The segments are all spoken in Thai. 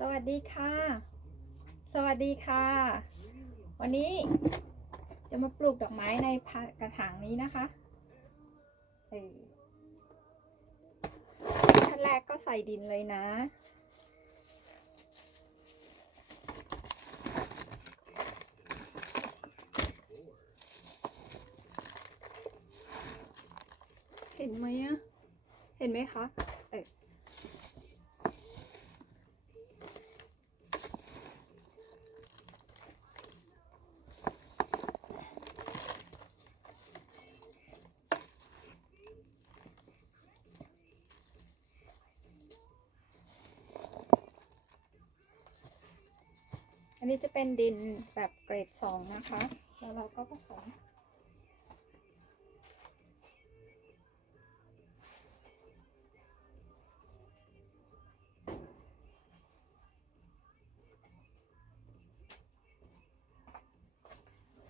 สวัสดีค่ะ สวัสดีค่ะ วันนี้จะมาปลูกดอกไม้ในกระถางนี้นะคะขั้นแรกก็ใส่ดินเลยนะเห็นไหมอะเห็นไหมคะ เออ นี้จะเป็นดินแบบเกรดสองนะคะ แล้วเราก็ผสม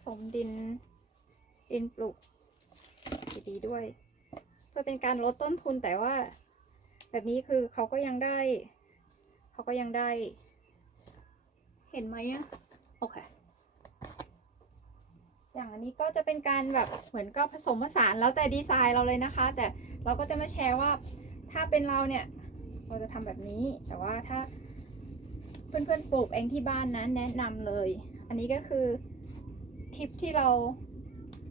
สมดินดินปลูกดีๆด้วย เพื่อเป็นการลดต้นทุนแต่ว่า แบบนี้คือเขาก็ยังได้ เขาก็ยังได้ ห็นไหมอะโอเค อย่างอันนี้ก็จะเป็นการแบบเหมือนก็ผสมผสานแล้วแต่ดีไซน์เราเลยนะคะ แต่เราก็จะมาแชร์ว่าถ้าเป็นเราเนี่ย เราจะทำแบบนี้ แต่ว่าถ้าเพื่อนๆปลูกเองที่บ้านนะแนะนำเลย อันนี้ก็คือทิปที่เรา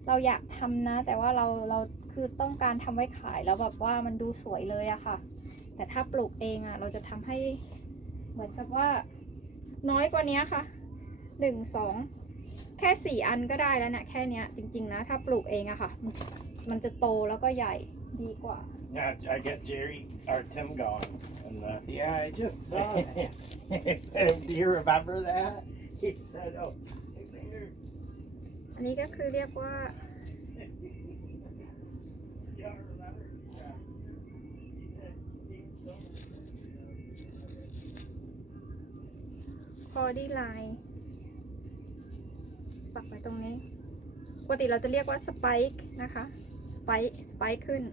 เราอยากทำนะ แต่ว่าเราเราคือต้องการทำไว้ขายแล้วแบบว่ามันดูสวยเลยอะค่ะ แต่ถ้าปลูกเองอะเราจะทำให้เหมือนกับว่า น้อยกว่านี้ค่ะหนึ่งสองแค่สี่อันก็ได้แล้วเนี่ยแค่เนี้ยจริง ๆ นะ ถ้าปลูกเองอะค่ะมันมันจะโตแล้วก็ใหญ่ดีกว่า Yeah, I got Jerry or Tim going, and uh, Yeah, I just saw that. do you remember that? He said, "Oh, hey, later." อันนี้ก็คือเรียกว่า Yeah, I remember. Yeah. He said he was so- body line ปักไว้ตรงนี้ ปกติเราจะเรียกว่า spike นะคะ spike spike ขึ้น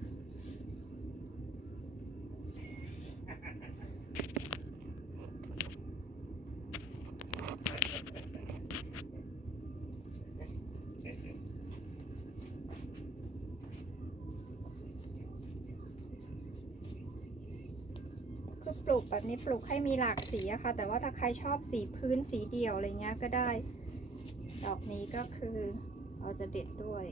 แบบนี้ปลูกให้มีหลากสีอะค่ะ แต่ว่าถ้าใครชอบสีพื้นสีเดี่ยวอะไรเงี้ยก็ได้ ดอกนี้ก็คือเราจะเด็ดด้วย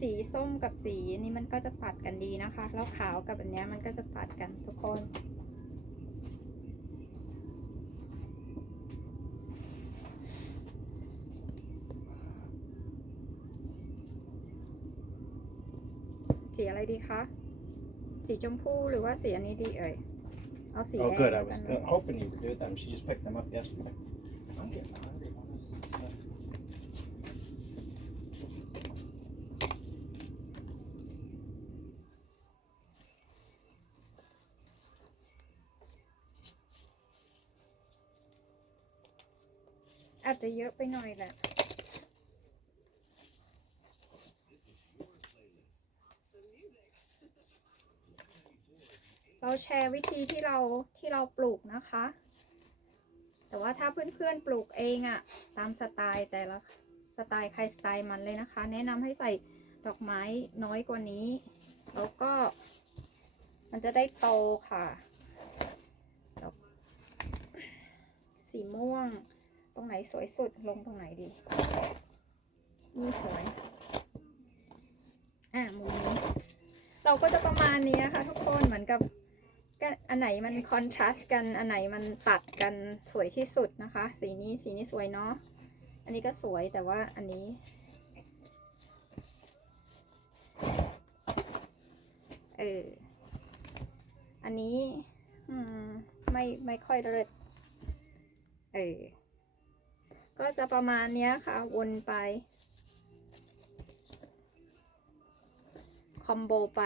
สีส้มกับสีนี้มันก็จะตัดกันดีนะคะ แล้วขาวกับอันเนี้ยมันก็จะตัดกันทุกคน สีอะไรดีคะ สีชมพูหรือว่าสีอันนี้ดีเอ่ย เอาสี Oh, แดง good. I แล้ว was กัน uh, hoping you would do them. She just picked them up yesterday. I'm getting hungry. อาจจะเยอะไปหน่อยแหละ เราแชร์วิธีที่เราที่เราปลูกนะคะ แต่ว่าถ้าเพื่อนๆปลูกเองอะตามสไตล์แต่ละสไตล์ใครสไตล์มันเลยนะคะ แนะนำให้ใส่ดอกไม้น้อยกว่านี้ แล้วก็มันจะได้โตค่ะ สีม่วง ตรงไหนสวยสุดลงตรงไหนดี นี่สวย อะมุมนี้ เราก็จะประมาณนี้นะคะทุกคนเหมือนกับก็อันไหนมันคอนทราสต์กันอันไหนมันตัดกันสวยที่สุดนะคะ สีนี้สีนี้สวยเนาะอันนี้ก็สวยแต่ว่าอันนี้เอออันนี้ อืม ไม่ ไม่ค่อยเลิศเออ ก็จะประมาณนี้ค่ะ วนไป คอมโบไป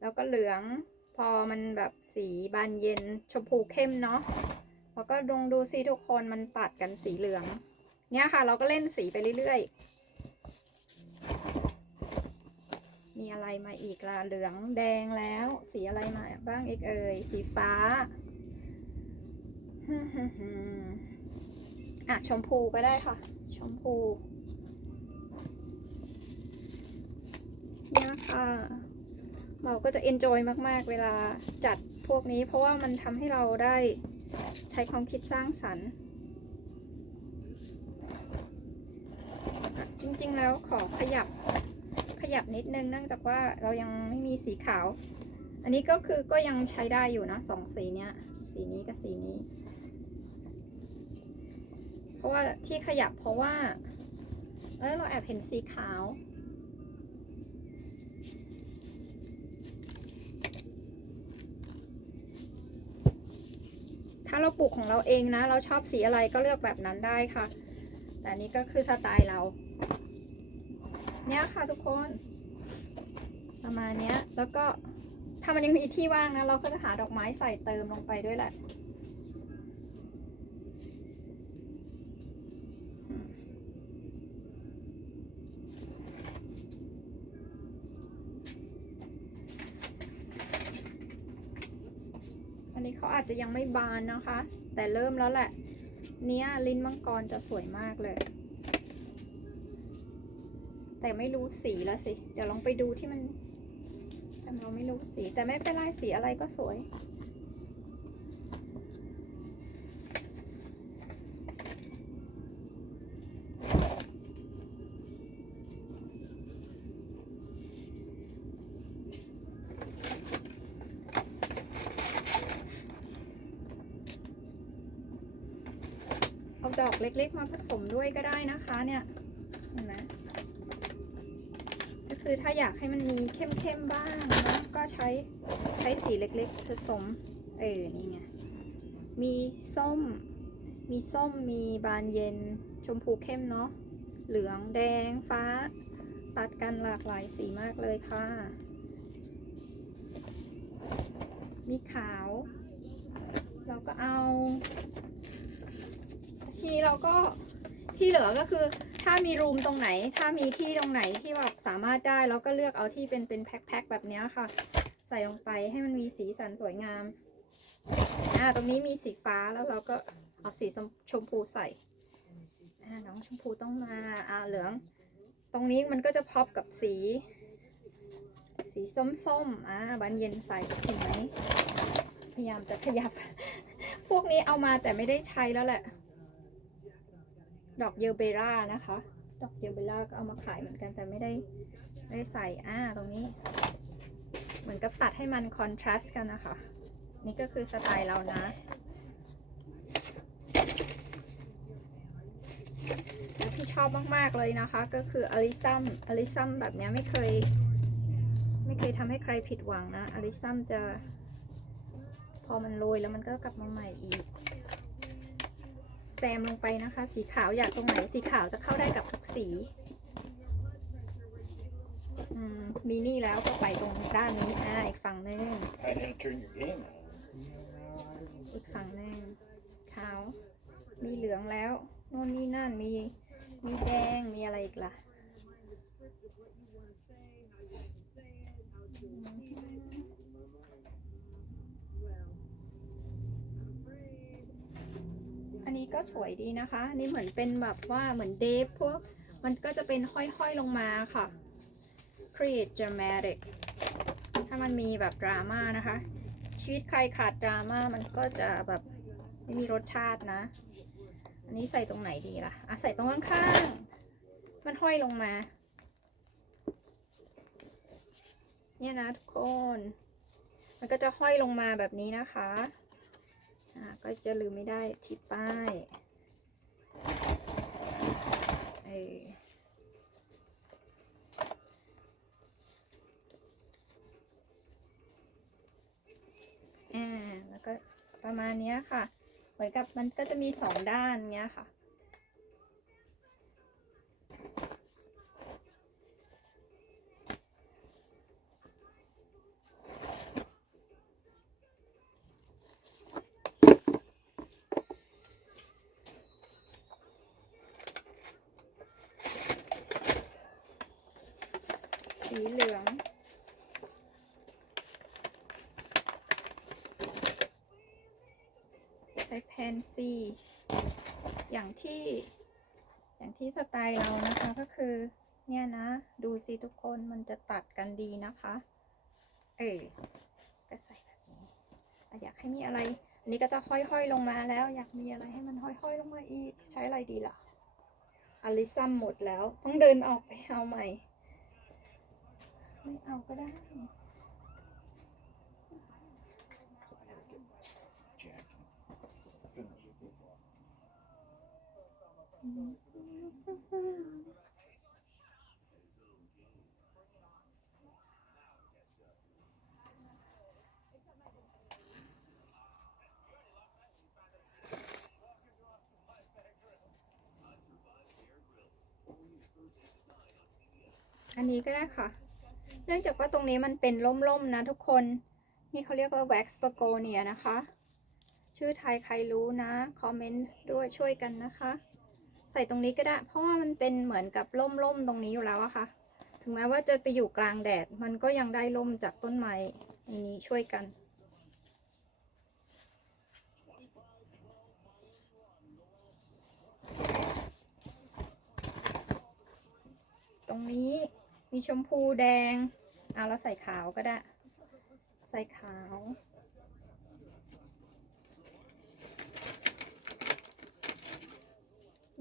แล้วก็เหลืองพอมันแบบสีบานเย็นชมพูเข้มเนาะแล้วก็ดงดูซิทุกคนมันตัดกันสีเหลือง เนี่ยค่ะ เราก็เล่นสีไปเรื่อยๆ มีอะไรมาอีกล่ะเหลืองแดงแล้ว สีอะไรมาบ้างอีกเอ่ยสีฟ้าอะชมพูก็ได้ค่ะ ชมพูเนี่ยค่ะเราก็จะ enjoy มาก ๆ เวลาจัดพวกนี้ เพราะว่ามันทำให้เราได้ใช้ความคิดสร้างสรรค์ จริง ๆ แล้วขอขยับ ขยับนิดนึงเนื่องจากว่าเรายังไม่มีสีขาว อันนี้ก็คือก็ยังใช้ได้อยู่นะสองสีเนี้ย สีนี้กับสีนี้ เพราะว่าที่ขยับเพราะว่าเออเราแอบเห็นสีขาวถ้าเราปลูกของเราเองนะ เราชอบสีอะไรก็เลือกแบบนั้นได้ค่ะ แต่นี้ก็คือสไตล์เรา เนี่ยค่ะทุกคน ประมาณเนี้ย แล้วก็ถ้ามันยังมีที่ว่างนะ เราก็จะหาดอกไม้ใส่เติมลงไปด้วยแหละอันนี้เขาอาจจะยังไม่บานนะคะ แต่เริ่มแล้วแหละ เนี้ยลิ้นมังกรจะสวยมากเลย แต่ไม่รู้สีแล้วสิ เดี๋ยวลองไปดูที่มัน แต่เราไม่รู้สี แต่ไม่เป็นไรสีอะไรก็สวย เอาดอกเล็กๆมาผสมด้วยก็ได้นะคะเนี่ย เห็นไหมก็ คือถ้าอยากให้มันมีเข้มๆบ้างนะก็ใช้ใช้สีเล็กๆผสม เออ นี่ไง มีส้ม มีส้ม มีบานเย็น ชมพูเข้มเนาะ เหลืองแดงฟ้า ตัดกันหลากหลายสีมากเลยค่ะ มีขาว เราก็เอา ทีเราก็ที่เหลือก็คือ ถ้ามีรูมตรงไหน ถ้ามีที่ตรงไหนที่แบบสามารถได้เราก็เลือกเอาที่เป็นเป็นแพ็คๆแบบเนี้ยค่ะ ใส่ลงไปให้มันมีสีสันสวยงาม อ่า ตรงนี้มีสีฟ้าแล้วเราก็เอาสีชมพูใส่ อ่า น้องชมพูต้องมา อ่า เหลือง ตรงนี้มันก็จะพอปกับสี สีส้มๆ อ่าบานเย็นใส่เห็นไหมพยายามจะขยับ พวกนี้เอามาแต่ไม่ได้ใช้แล้วแหละ ดอกเยลเบรานะคะ ดอกเยลเบราก็เอามาขายเหมือนกันแต่ไม่ได้ไม่ได้ใส่อ่าตรงนี้ เหมือนกับตัดให้มันคอนทราสต์กันนะคะ นี่ก็คือสไตล์เรานะและที่ชอบมาก ๆ เลยนะคะ ก็คืออลิซัมอลิซัมแบบเนี้ยไม่เคย ไม่เคยทำให้ใครผิดหวังนะอลิซัมจะ พอมันโรยแล้วมันก็กลับมาใหม่อีก ซมลงไปนะคะ สีขาวอยากตรงไหน สีขาวจะเข้าได้กับทุกสีอืมมีนี่แล้วก็ไปตรงด้านนี้อ่าอีกฝั่งหนึง I didn't turn your game on. อีกฝั่งหนึงขาว มีเหลืองแล้วโน่นนี่นั่นมี มีแดงมีอะไรอีกล่ะ ก็สวยดีนะคะนนี้เหมือนเป็นแบบว่าเหมือนเดฟพวกมันก็จะเป็นห้อยๆลงมาค่ะ create dramatic ถ้ามันมีแบบดราม่านะคะ ชีวิตใครขาดดราม่ามันก็จะแบบไม่มีรสชาตินะ อันนี้ใส่ตรงไหนดีล่ะ อะ ใส่ตรงข้างๆ มันห้อยลงมา เนี่ยนะทุกคน มันก็จะห้อยลงมาแบบนี้นะคะ ก็จะลืมไม่ได้ที่ป้ายเอออ่า แล้วก็ประมาณนี้ค่ะ เหมือนกับมันก็จะมีสองด้านเงี้ยค่ะ ช้แพนซีอย่างที่ อย่างที่สไตล์เรานะคะก็คือ เนี่ยนะ ดูสิทุกคนมันจะตัดกันดีนะคะ เออก็ใส่แบบนี้อะอยากให้มีอะไร อันนี้ก็จะห้อยๆลงมาแล้ว อยากมีอะไรให้มันห้อยๆลงมาอีก ใช้อะไรดีล่ะอลิซัมหมดแล้ว ต้องเดินออกไปเอาใหม่ ไม่เอาก็ได้ อันนี้ก็ได้ค่ะ เนื่องจากว่าตรงนี้มันเป็นล่มๆนะทุกคน นี่เขาเรียกว่า wax begonia นะคะ ชื่อไทยใครรู้นะ คอมเมนต์ด้วยช่วยกันนะคะ ใส่ตรงนี้ก็ได้ เพราะว่ามันเป็นเหมือนกับล่มๆตรงนี้อยู่แล้วอะค่ะ ถึงแม้ว่าจะไปอยู่กลางแดด มันก็ยังได้ล่มจากต้นไม้อันนี้ช่วยกัน ตรงนี้มีชมพูแดง เอาแล้วใส่ขาวก็ได้ ใส่ขาว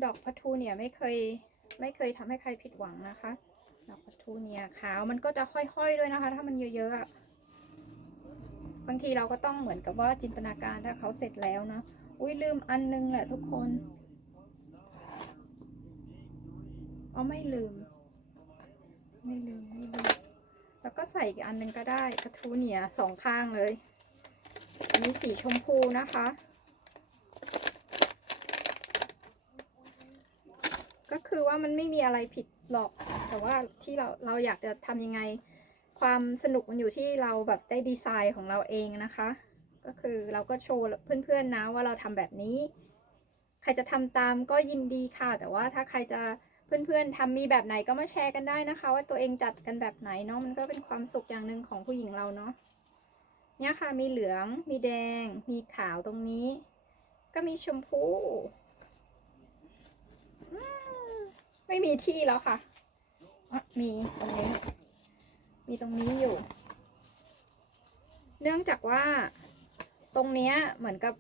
ดอกพัทูเนี่ยไม่เคยไม่เคยทำให้ใครผิดหวังนะคะ ดอกพัทูเนี่ยขาวมันก็จะห้อยๆด้วยนะคะ ถ้ามันเยอะๆอะบางทีเราก็ต้องเหมือนกับว่าจินตนาการถ้าเขาเสร็จแล้วนะอุ้ยลืมอันนึงแหละทุกคนอ๋อไม่ลืม ไม่ลืมไม่ลืมแล้วก็ใส่อีกอันหนึงก็ได้กระทูเนี่ยสองข้างเลย อันนี้สีชมพูนะคะ ก็คือว่ามันไม่มีอะไรผิดหรอก แต่ว่าที่เราเราอยากจะทำยังไง ความสนุกมันอยู่ที่เราแบบได้ดีไซน์ของเราเองนะคะ ก็คือเราก็โชว์เพื่อนๆนะว่าเราทำแบบนี้ ใครจะทำตามก็ยินดีค่ะ แต่ว่าถ้าใครจะเพื่อนๆทำมีแบบไหนก็มาแชร์กันได้นะคะ ว่าตัวเองจัดกันแบบไหนเนาะมันก็เป็นความสุขอย่างหนึ่งของผู้หญิงเราเนาะเนี่ยค่ะมีเหลืองมีแดง มีขาวตรงนี้ ก็มีชมพู อืม ไม่มีที่แล้วค่ะอะมีตรงนี้ มีตรงนี้อยู่ เนื่องจากว่าตรงเนี้ยเหมือนกับ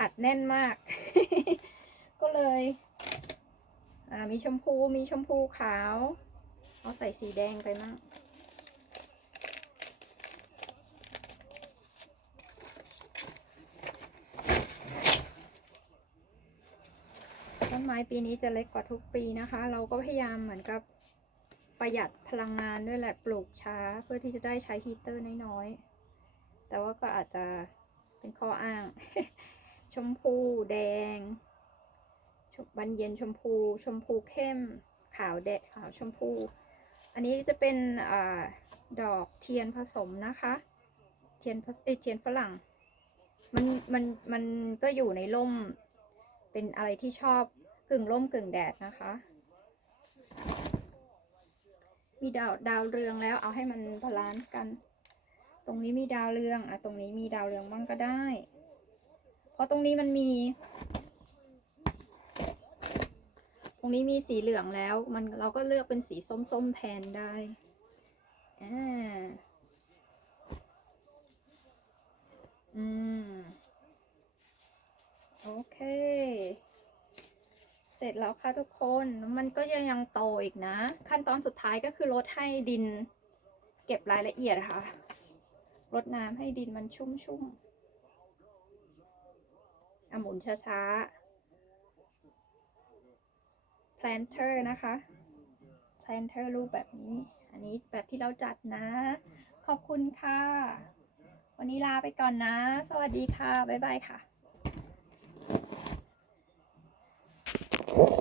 อัดแน่นมาก ก็เลยมีชมพูมีชมพูขาว เอาใส่สีแดงไปมั่ง นไม้ปีนี้จะเล็กกว่าทุกปีนะคะ เราก็พยายามเหมือนกับประหยัดพลังงานด้วยแหละปลูกช้าเพื่อที่จะได้ใช้ฮีเตอร์น้อยๆ แต่ว่าก็อาจจะเป็นข้ออ้าง ชมพูแดงบันเย็นชมพู ชมพูเข้ม ขาวแดงขาวชมพู อันนี้จะเป็นอดอกเทียนผสมนะคะ เทียนผสเอเทียนฝรั่ง มันมันมันก็อยู่ในร่ม เป็นอะไรที่ชอบ กึ่งร่มกึ่งแดดนะคะ มีดาวดาวเรืองแล้วเอาให้มันบาลานซ์กัน ตรงนี้มีดาวเรืองอะตรงนี้มีดาวเรืองบ้างก็ได้ เพราะตรงนี้มันมี ตรงนี้มีสีเหลืองแล้วมันเราก็เลือกเป็นสีส้มๆแทนได้อ่าอืม โอเค เสร็จแล้วค่ะทุกคน มันก็ยังยังโตอีกนะ ขั้นตอนสุดท้ายก็คือลดให้ดิน เก็บรายละเอียดค่ะลดน้ำให้ดินมันชุ่มๆอะหมุนช้าๆ planter นะคะ planter รูปแบบนี้ อันนี้แบบที่เราจัดนะ ขอบคุณค่ะ วันนี้ลาไปก่อนนะ สวัสดีค่ะ บ๊ายบายค่ะ Oh.